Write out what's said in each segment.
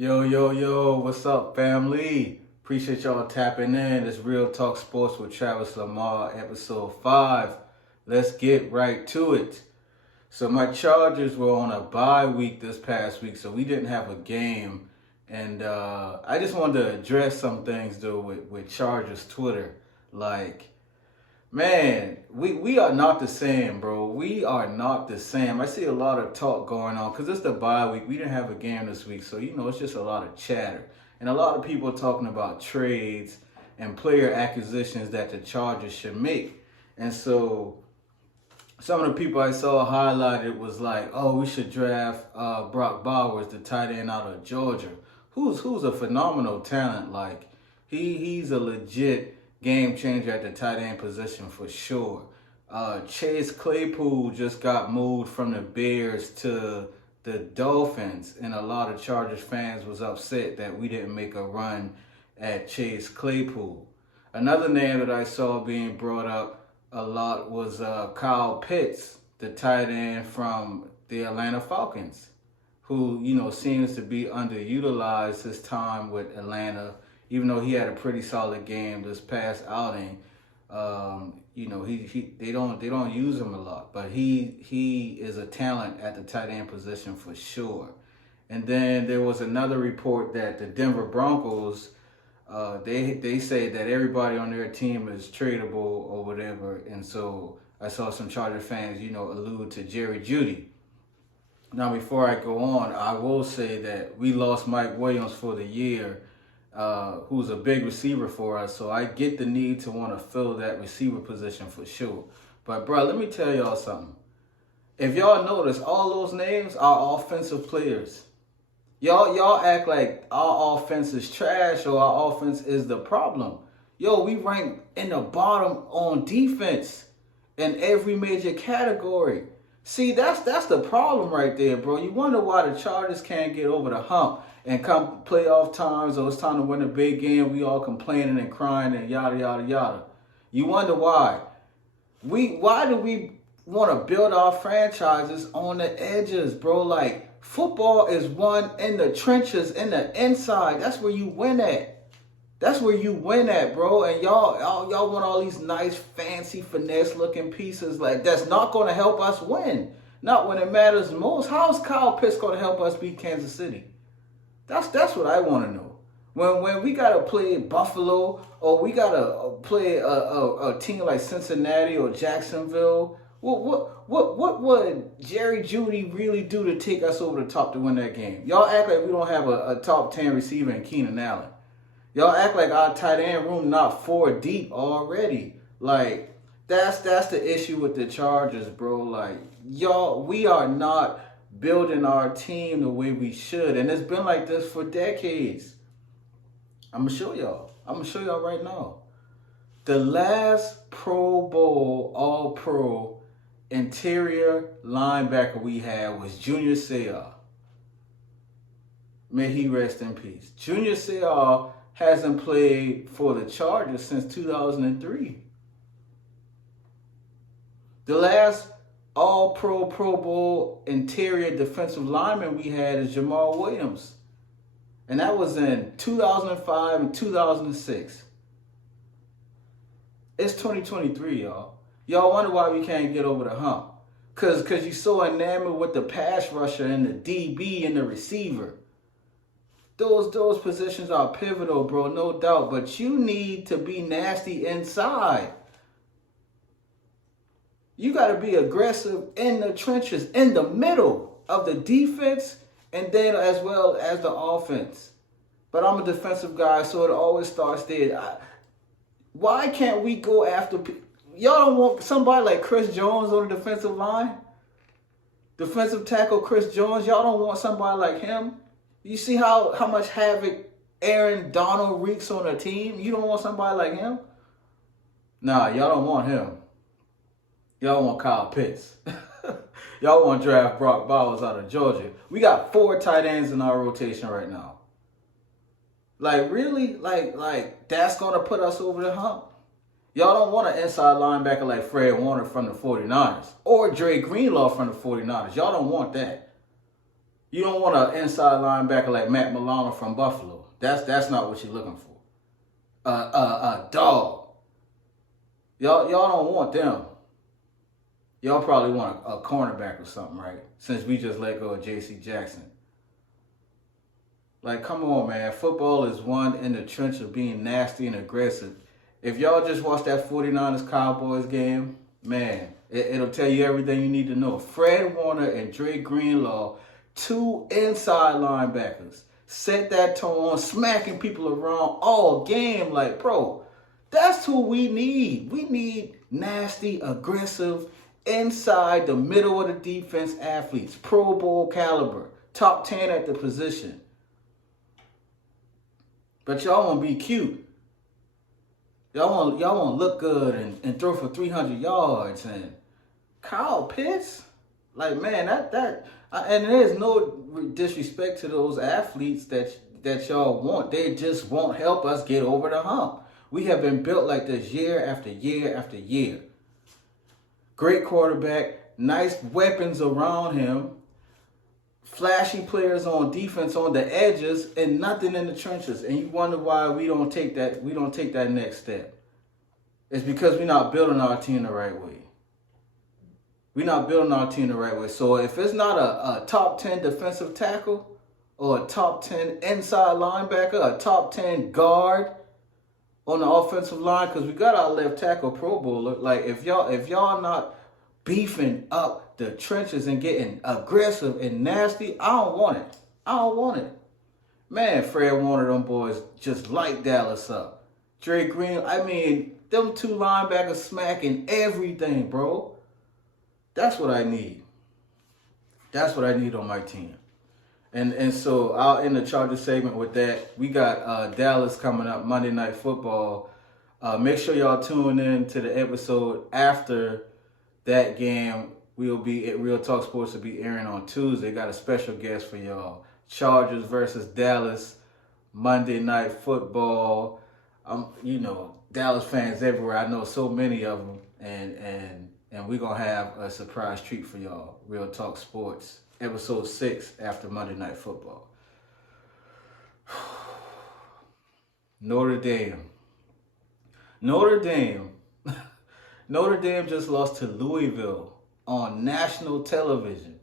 Yo, what's up, family? Appreciate y'all tapping in. It's Real Talk Sports with Travis Lamar, episode 5. Let's get right to it. So, my Chargers were on a bye week this past week, so we didn't have a game. And I just wanted to address some things, though, with Chargers Twitter. Like, man, we are not the same, bro. We are not the same. I see a lot of talk going on because it's the bye week. We didn't have a game this week, so it's just a lot of chatter and a lot of people talking about trades and player acquisitions that the Chargers should make. And so some of the people I saw highlighted was like, oh, we should draft Brock Bowers, the tight end out of Georgia, who's a phenomenal talent. Like he's a legit game changer at the tight end position for sure. Chase Claypool just got moved from the Bears to the Dolphins, and a lot of Chargers fans was upset that we didn't make a run at Chase Claypool. Another name that I saw being brought up a lot was Kyle Pitts, the tight end from the Atlanta Falcons, who seems to be underutilized his time with Atlanta. Even though he had a pretty solid game this past outing, they don't use him a lot, but he is a talent at the tight end position for sure. And then there was another report that the Denver Broncos, they say that everybody on their team is tradable or whatever, and so I saw some Charger fans, allude to Jerry Jeudy. Now, before I go on, I will say that we lost Mike Williams for the year. Who's a big receiver for us, so I get the need to want to fill that receiver position for sure. But bro, let me tell y'all something. If y'all notice, all those names are offensive players. Y'all act like our offense is trash or our offense is the problem. We rank in the bottom on defense in every major category. See, that's the problem right there, bro. You wonder why the Chargers can't get over the hump. And come playoff times, or it's time to win a big game, we all complaining and crying and yada, yada, yada. You wonder why. Why do we want to build our franchises on the edges, bro? Like, football is won in the trenches, in the inside. That's where you win at. That's where you win at, bro. And y'all want all these nice, fancy, finesse-looking pieces. Like, that's not going to help us win. Not when it matters most. How is Kyle Pitts going to help us beat Kansas City? That's what I want to know. When we gotta play Buffalo or we gotta play a team like Cincinnati or Jacksonville, what would Jerry Jeudy really do to take us over the top to win that game? Y'all act like we don't have a top 10 receiver in Keenan Allen. Y'all act like our tight end room not 4 deep already. Like that's the issue with the Chargers, bro. Like we are not building our team the way we should. And it's been like this for decades. I'm going to show y'all right now. The last Pro Bowl All-Pro interior linebacker we had was Junior Seau. May he rest in peace. Junior Seau hasn't played for the Chargers since 2003. The last All-Pro, Pro Bowl interior defensive lineman we had is Jamal Williams. And that was in 2005 and 2006. It's 2023, y'all. Y'all wonder why we can't get over the hump. Cause you so enamored with the pass rusher and the DB and the receiver. Those positions are pivotal, bro, no doubt. But you need to be nasty inside. You got to be aggressive in the trenches, in the middle of the defense, and then as well as the offense. But I'm a defensive guy, so it always starts there. Why can't we go after... Y'all don't want somebody like Chris Jones on the defensive line? Defensive tackle Chris Jones, y'all don't want somebody like him? You see how much havoc Aaron Donald wreaks on a team? You don't want somebody like him? Nah, y'all don't want him. Y'all want Kyle Pitts. Y'all want to draft Brock Bowers out of Georgia. We got 4 tight ends in our rotation right now. Like, really? Like that's going to put us over the hump? Y'all don't want an inside linebacker like Fred Warner from the 49ers or Dre Greenlaw from the 49ers. Y'all don't want that. You don't want an inside linebacker like Matt Milano from Buffalo. That's not what you're looking for. Dog. Y'all don't want them. Y'all probably want a cornerback or something, right? Since we just let go of J.C. Jackson. Like, come on, man. Football is won in the trench of being nasty and aggressive. If y'all just watch that 49ers-Cowboys game, man, it'll tell you everything you need to know. Fred Warner and Dre Greenlaw, two inside linebackers, set that tone, smacking people around all game. Like, bro, that's who we need. We need nasty, aggressive, inside the middle of the defense athletes, Pro Bowl caliber, top 10 at the position. But y'all want to be cute. Y'all want to look good and throw for 300 yards. And Kyle Pitts, like, man, and there's no disrespect to those athletes that y'all want. They just won't help us get over the hump. We have been built like this year after year after year. Great quarterback, nice weapons around him, flashy players on defense on the edges, and nothing in the trenches. And you wonder why we don't take that next step. It's because we're not building our team the right way. We're not building our team the right way. So if it's not a top 10 defensive tackle or a top 10 inside linebacker, a top 10 guard on the offensive line, because we got our left tackle Pro Bowler. Like, if y'all not beefing up the trenches and getting aggressive and nasty, I don't want it. Man, Fred Warner, them boys just light Dallas up. Dre Green, I mean, them two linebackers smacking everything, bro. That's what I need. That's what I need on my team. And so I'll end the Chargers segment with that. We got Dallas coming up, Monday Night Football. Make sure y'all tune in to the episode after that game. We'll be at Real Talk Sports will be airing on Tuesday. Got a special guest for y'all. Chargers versus Dallas, Monday Night Football. Dallas fans everywhere. I know so many of them, and we're gonna have a surprise treat for y'all. Real Talk Sports, episode 6 after Monday Night Football. Notre Dame just lost to Louisville on national television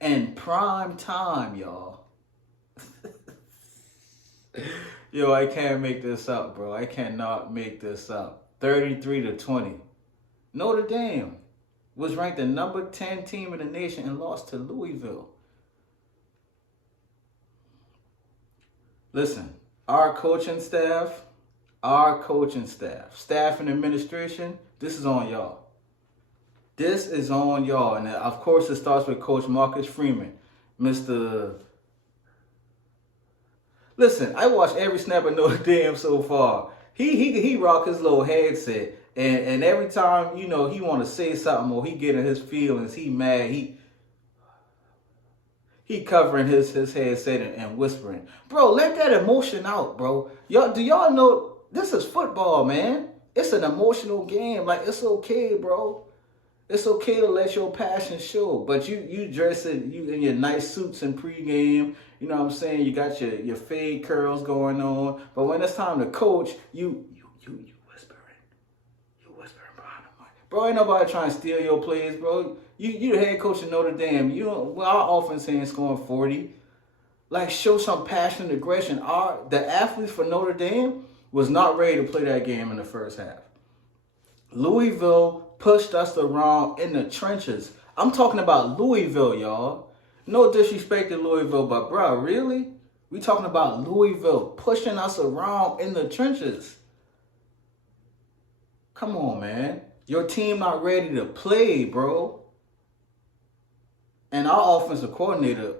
in prime time, y'all. Yo, I can't make this up, bro. I cannot make this up. 33-20. Notre Dame was ranked the number 10 team in the nation and lost to Louisville. Listen, our coaching staff, staff and administration, this is on y'all. This is on y'all. And of course, it starts with Coach Marcus Freeman. Listen, I watched every snap of Notre Dame so far. He rock his little headset. And every time, he want to say something or he get in his feelings, he mad, he covering his headset and whispering. Bro, let that emotion out, bro. Do y'all know this is football, man? It's an emotional game. Like, it's okay, bro. It's okay to let your passion show. But you dress it, you in your nice suits in pregame. You know what I'm saying? You got your fade curls going on. But when it's time to coach, you whispering behind the mic. Bro, ain't nobody trying to steal your plays, bro. You the head coach of Notre Dame. Our offense ain't scoring 40. Like, show some passion and aggression. The athletes for Notre Dame was not ready to play that game in the first half. Louisville pushed us around in the trenches. I'm talking about Louisville, y'all. No disrespect to Louisville, but bro, really? We talking about Louisville pushing us around in the trenches. Come on, man. Your team not ready to play, bro. And our offensive coordinator,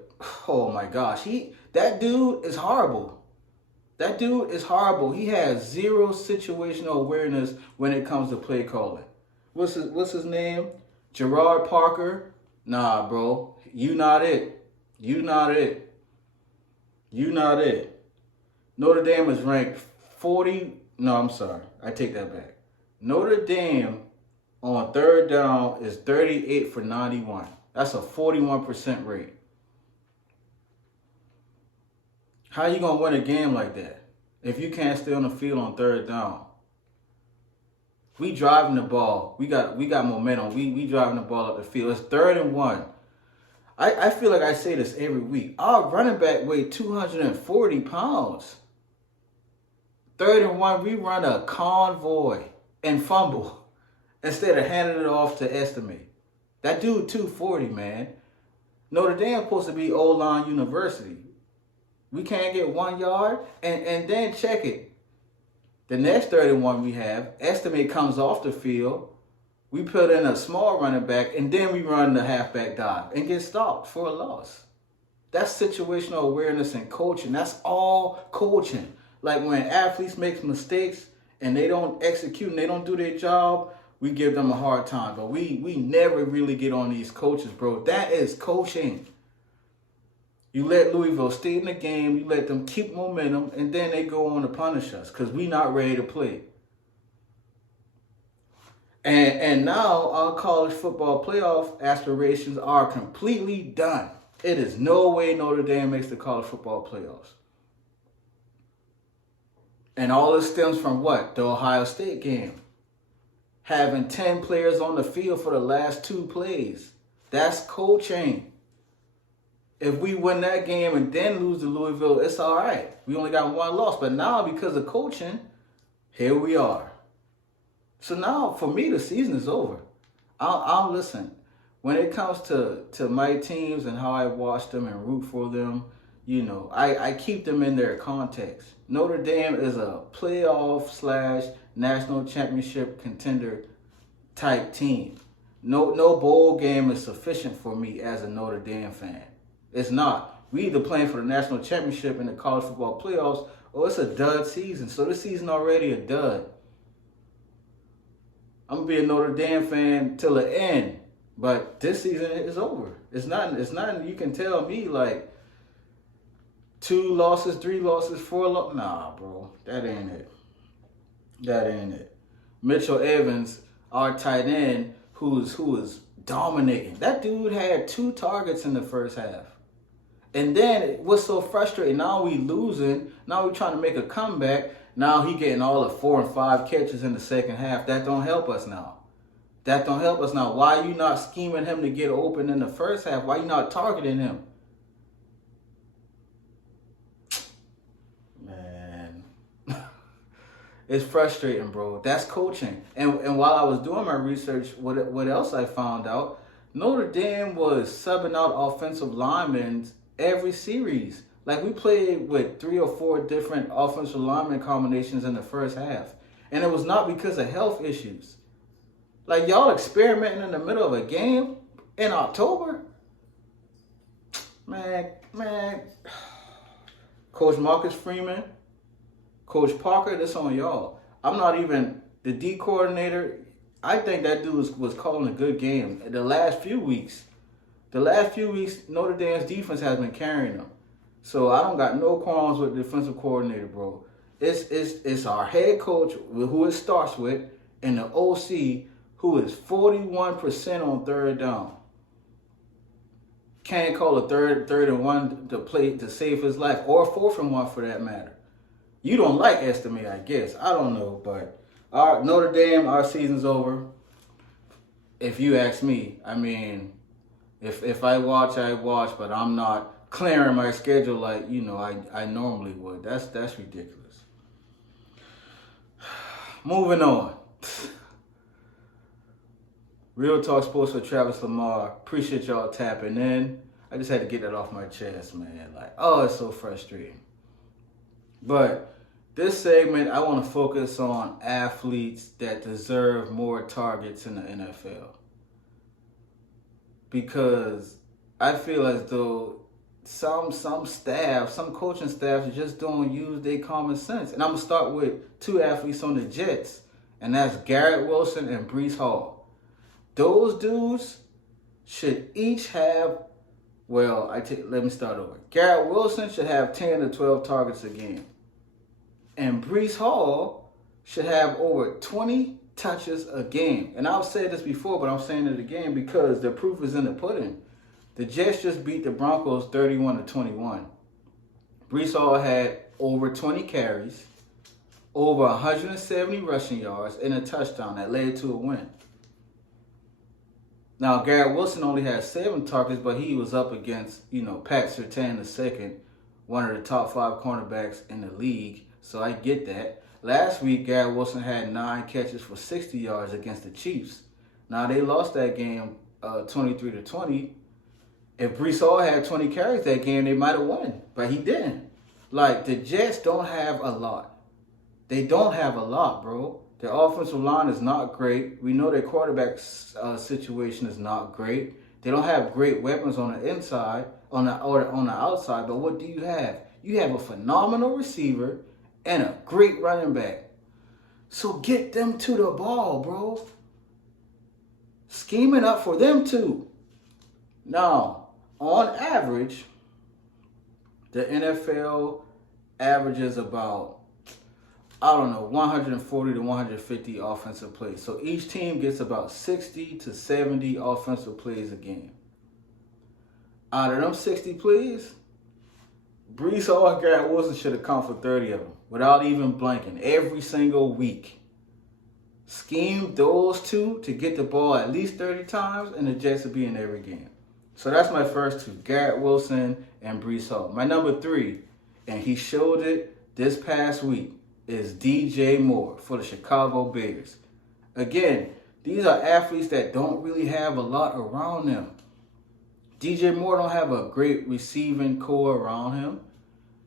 oh my gosh, that dude is horrible. That dude is horrible. He has zero situational awareness when it comes to play calling. What's his name? Gerard Parker? Nah, bro. You not it. Notre Dame is ranked 40. No, I'm sorry. I take that back. Notre Dame on third down is 38 for 91. That's a 41% rate. How you gonna win a game like that if you can't stay on the field on third down? We driving the ball. We got momentum. We driving the ball up the field. It's 3rd and 1. I feel like I say this every week. Our running back weighed 240 pounds. 3rd and 1, we run a convoy and fumble instead of handing it off to Estimate. That dude 240, man. Notre Dame supposed to be O-line university. We can't get 1 yard, and then check it. The next 3rd and 1 we have, Estimate comes off the field. We put in a small running back, and then we run the halfback dive and get stopped for a loss. That's situational awareness and coaching. That's all coaching. Like when athletes make mistakes and they don't execute and they don't do their job, we give them a hard time. But we never really get on these coaches, bro. That is coaching. You let Louisville stay in the game, you let them keep momentum, and then they go on to punish us because we not ready to play. And now our college football playoff aspirations are completely done. It is no way Notre Dame makes the college football playoffs. And all this stems from what? The Ohio State game. Having 10 players on the field for the last 2 plays. That's coaching. If we win that game and then lose to Louisville, it's all right. We only got 1 loss. But now, because of coaching, here we are. So now, for me, the season is over. I'll listen. When it comes to my teams and how I watch them and root for them, you know, I keep them in their context. Notre Dame is a playoff / national championship contender type team. No bowl game is sufficient for me as a Notre Dame fan. It's not. We either playing for the national championship in the college football playoffs, or it's a dud season. So this season already a dud. I'm gonna be a Notre Dame fan till the end, but this season is over. It's not. You can tell me like 2 losses, 3 losses, 4 losses. Nah, bro, that ain't it. That ain't it. Mitchell Evans, our tight end, who is dominating. That dude had 2 targets in the first half. And then it was so frustrating. Now we losing. Now we trying to make a comeback. Now he getting all the 4 and 5 catches in the second half. That don't help us now. That don't help us now. Why are you not scheming him to get open in the first half? Why are you not targeting him? Man. It's frustrating, bro. That's coaching. And while I was doing my research, what else I found out? Notre Dame was subbing out offensive linemen every series. Like, we played with 3 or 4 different offensive lineman combinations in the first half. And it was not because of health issues. Like, y'all experimenting in the middle of a game in October? Man. Coach Marcus Freeman, Coach Parker, this on y'all. I'm not even the D coordinator. I think that dude was calling a good game. The last few weeks, Notre Dame's defense has been carrying them. So I don't got no qualms with the defensive coordinator, bro. It's our head coach, who it starts with, and the OC, who is 41% on third down. Can't call a third and 1 to play to save his life, or 4th and 1 for that matter. You don't like Estimate, I guess. I don't know, but our Notre Dame, our season's over. If you ask me, I mean, if I watch, I watch, but I'm not clearing my schedule like, you know, I normally would. That's ridiculous. Moving on. Real Talk Sports with Travis Lamar. Appreciate y'all tapping in. I just had to get that off my chest, man. Like, oh, it's so frustrating. But this segment, I want to focus on athletes that deserve more targets in the NFL. Because I feel as though some coaching staffs just don't use their common sense. And I'm going to start with 2 athletes on the Jets, and that's Garrett Wilson and Breece Hall. Those dudes should each have, let me start over. Garrett Wilson should have 10 to 12 targets a game. And Breece Hall should have over 20 touches a game. And I've said this before, but I'm saying it again because the proof is in the pudding. The Jets just beat the Broncos 31-21. Brees Hall had over 20 carries, over 170 rushing yards, and a touchdown that led to a win. Now, Garrett Wilson only had 7 targets, but he was up against, Pat Surtain II, one of the top 5 cornerbacks in the league. So I get that. Last week, Garrett Wilson had 9 catches for 60 yards against the Chiefs. Now, they lost that game 23-20. If Brees Hall had 20 carries that game, they might have won. But he didn't. Like, the Jets don't have a lot. They don't have a lot, bro. Their offensive line is not great. We know their quarterback situation is not great. They don't have great weapons on the inside, on the outside. But what do you have? You have a phenomenal receiver and a great running back. So get them to the ball, bro. Scheme it up for them too. Now, on average, the NFL averages about 140 to 150 offensive plays. So each team gets about 60 to 70 offensive plays a game. Out of them 60 plays, Brees Hall and Garrett Wilson should account for 30 of them without even blinking every single week. Scheme those two to get the ball at least 30 times, and the Jets will be in every game. So that's my first 2, Garrett Wilson and Brees Hall. My number 3, and he showed it this past week, is DJ Moore for the Chicago Bears. Again, these are athletes that don't really have a lot around them. DJ Moore don't have a great receiving core around him.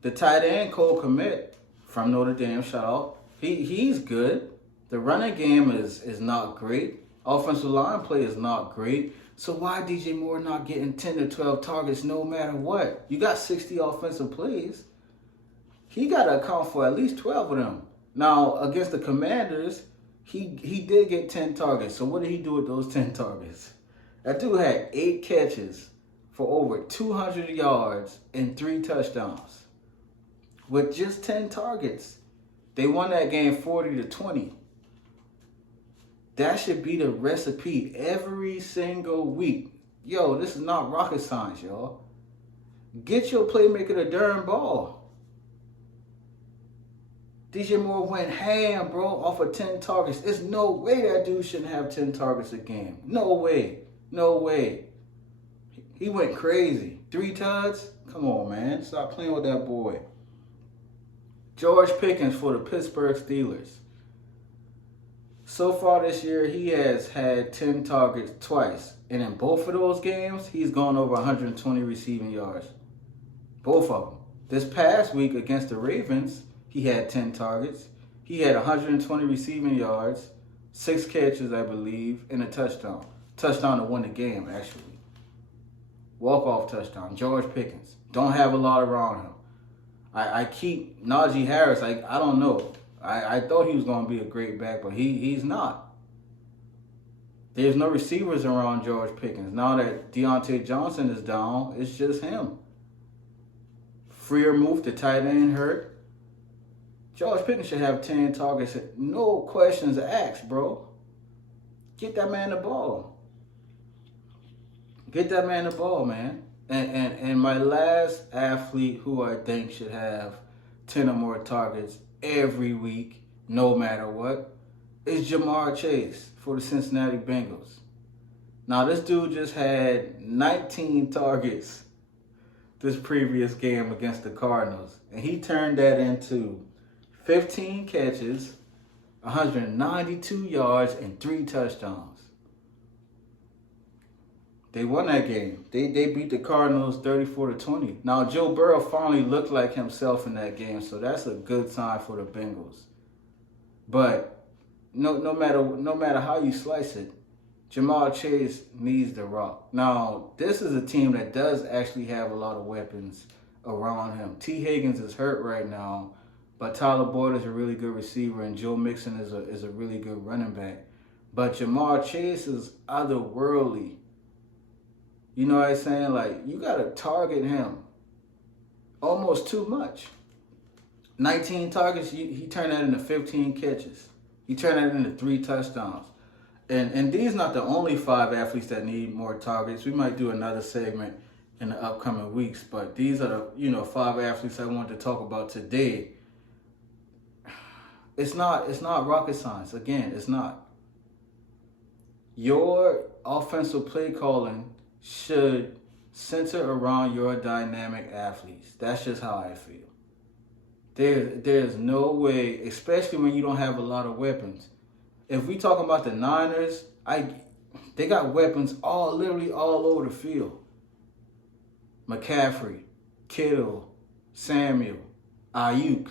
The tight end, Cole Kmet from Notre Dame, shout out, he's good. The running game is not great. Offensive line play is not great. So why DJ Moore not getting 10 to 12 targets no matter what? You got 60 offensive plays. He got to account for at least 12 of them. Now, against the Commanders, he did get 10 targets. So what did he do with those 10 targets? That dude had 8 catches for over 200 yards and 3 touchdowns with just 10 targets. They won that game 40-20. That should be the recipe every single week. Yo, this is not rocket science, y'all. Get your playmaker the darn ball. DJ Moore went ham, bro, off of 10 targets. There's no way that dude shouldn't have 10 targets a game. No way. No way. He went crazy. 3 tuds? Come on, man. Stop playing with that boy. George Pickens for the Pittsburgh Steelers. So far this year, he has had 10 targets twice. And in both of those games, he's gone over 120 receiving yards. Both of them. This past week against the Ravens, he had 10 targets. He had 120 receiving yards, 6 catches, I believe, and a touchdown. Touchdown to win the game, actually. Walk-off touchdown. George Pickens. Don't have a lot around him. I keep Najee Harris. I don't know. I thought he was going to be a great back, but he's not. There's no receivers around George Pickens. Now that Deontay Johnson is down, it's just him. Freer the tight end hurt. George Pickens should have 10 targets. No questions asked, bro. Get that man the ball. Get that man the ball, man. And my last athlete who I think should have 10 or more targets every week, no matter what, is Jamar Chase for the Cincinnati Bengals. Now, this dude just had 19 targets this previous game against the Cardinals. And he turned that into 15 catches, 192 yards, and 3 touchdowns. They won that game. They beat the Cardinals 34-20. Now, Joe Burrow finally looked like himself in that game, so that's a good sign for the Bengals. But no matter how you slice it, Jamar Chase needs the rock. Now, this is a team that does actually have a lot of weapons around him. T. Higgins is hurt right now, but Tyler Boyd is a really good receiver, and Joe Mixon is a really good running back. But Jamar Chase is otherworldly. You know what I'm saying? Like, you got to target him almost too much. 19 targets, he turned that into 15 catches. He turned that into 3 touchdowns. And these not the only 5 athletes that need more targets. We might do another segment in the upcoming weeks. But these are the 5 athletes I wanted to talk about today. It's not rocket science. Again, it's not. Your offensive play calling should center around your dynamic athletes. That's just how I feel. There's no way, especially when you don't have a lot of weapons. If we talking about the Niners, they got weapons literally all over the field. McCaffrey, Kittle, Samuel, Ayuk.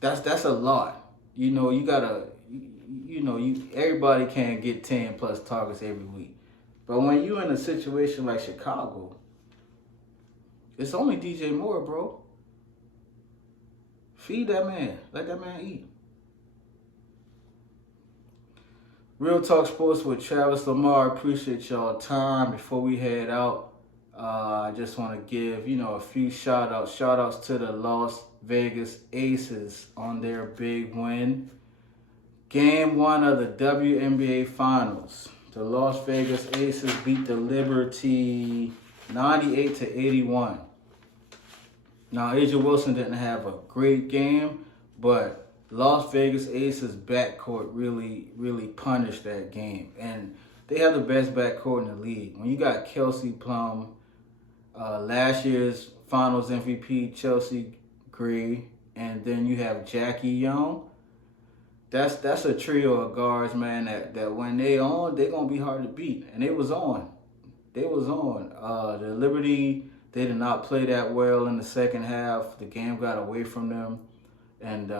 That's a lot. You gotta, everybody can't get 10 plus targets every week. But when you in a situation like Chicago, it's only DJ Moore, bro. Feed that man. Let that man eat. Real Talk Sports with Travis Lamar. Appreciate y'all time. Before we head out, I just want to give, a few shout outs. Shout outs to the Las Vegas Aces on their big win. Game 1 of the WNBA Finals. The Las Vegas Aces beat the Liberty 98-81. Now, Asia Wilson didn't have a great game, but Las Vegas Aces backcourt really punished that game. And they have the best backcourt in the league. When you got Kelsey Plum, last year's Finals MVP, Chelsea Gray, and then you have Jackie Young, that's a trio of guards, man, that when they on, they're going to be hard to beat. And it was on. They was on. The Liberty, they did not play that well in the second half. The game got away from them. And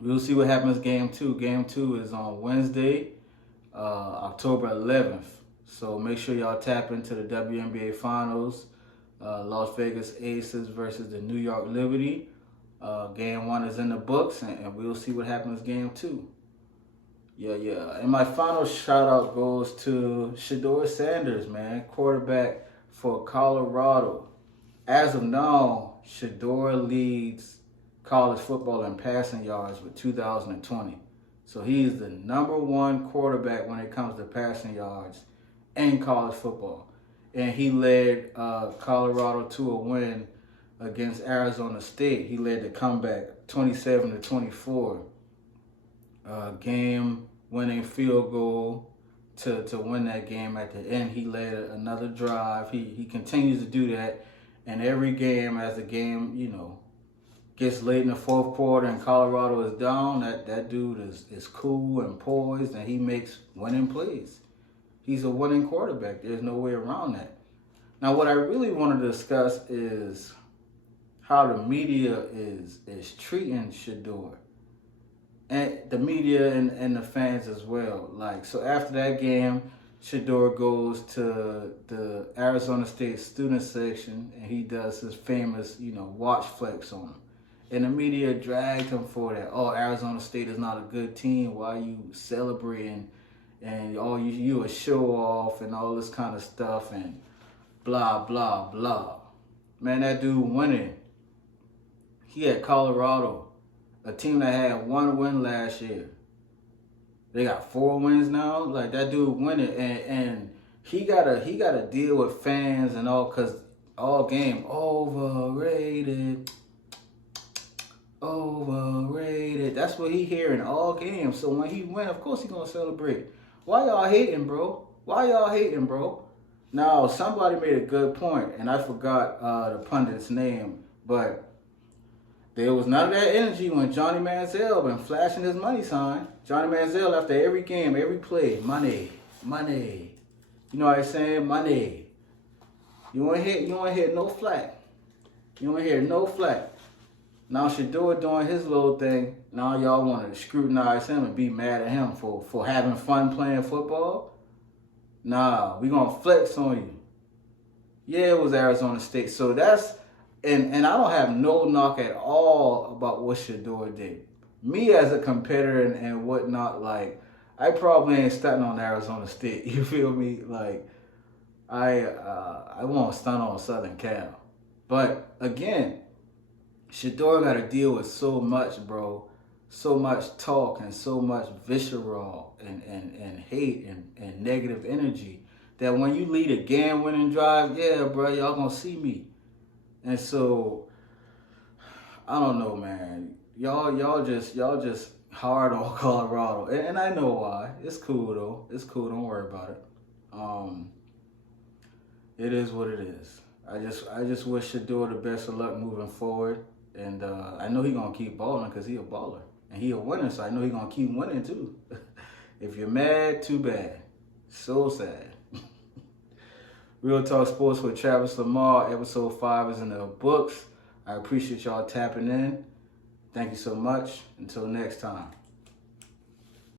we'll see what happens game 2. Game 2 is on Wednesday, October 11th. So make sure y'all tap into the WNBA Finals. Las Vegas Aces versus the New York Liberty. Game 1 is in the books, and we'll see what happens game 2. Yeah. And my final shout out goes to Shedeur Sanders, man, quarterback for Colorado. As of now, Shedeur leads college football in passing yards with 2,020. So he's the number 1 quarterback when it comes to passing yards in college football. And he led Colorado to a win against Arizona State. He led the comeback 27-24. Game-winning field goal to win that game at the end. He led another drive. He continues to do that. And every game, as the game, gets late in the fourth quarter and Colorado is down, that dude is cool and poised, and he makes winning plays. He's a winning quarterback. There's no way around that. Now, what I really want to discuss is how the media is treating Shedeur. And the media and the fans as well. So after that game, Shedeur goes to the Arizona State student section and he does his famous, watch flex on them. And the media dragged him for that. Oh, Arizona State is not a good team. Why are you celebrating? And you a show off and all this kind of stuff and blah, blah, blah. Man, that dude winning. He had Colorado, a team that had 1 win last year. They got 4 wins now. That dude winning, and he gotta deal with fans and all, cause all game overrated. That's what he hearing all game. So when he win, of course he gonna celebrate. Why y'all hating, bro? Now somebody made a good point, and I forgot the pundit's name, but there was none of that energy when Johnny Manziel been flashing his money sign. Johnny Manziel, after every game, every play, money. You know what I'm saying? Money. You ain't hear no flack. Now Shedeur doing his little thing. Now y'all want to scrutinize him and be mad at him for having fun playing football? Nah, we gonna flex on you. Yeah, it was Arizona State. So that's, and I don't have no knock at all about what Shedeur did. Me as a competitor and whatnot, I probably ain't stunting on Arizona State. You feel me? I won't stunt on Southern Cal. But again, Shedeur got to deal with so much, bro. So much talk and so much visceral and hate and negative energy that when you lead a game-winning drive, yeah, bro, y'all gonna see me. And so, I don't know, man. Y'all just hard on Colorado, and I know why. It's cool though. It's cool. Don't worry about it. It is what it is. I just wish Shador the best of luck moving forward, and I know he gonna keep balling because he a baller and he a winner. So I know he gonna keep winning too. If you're mad, too bad. So sad. Real Talk Sports with Travis Lamar. Episode 5 is in the books. I appreciate y'all tapping in. Thank you so much. Until next time.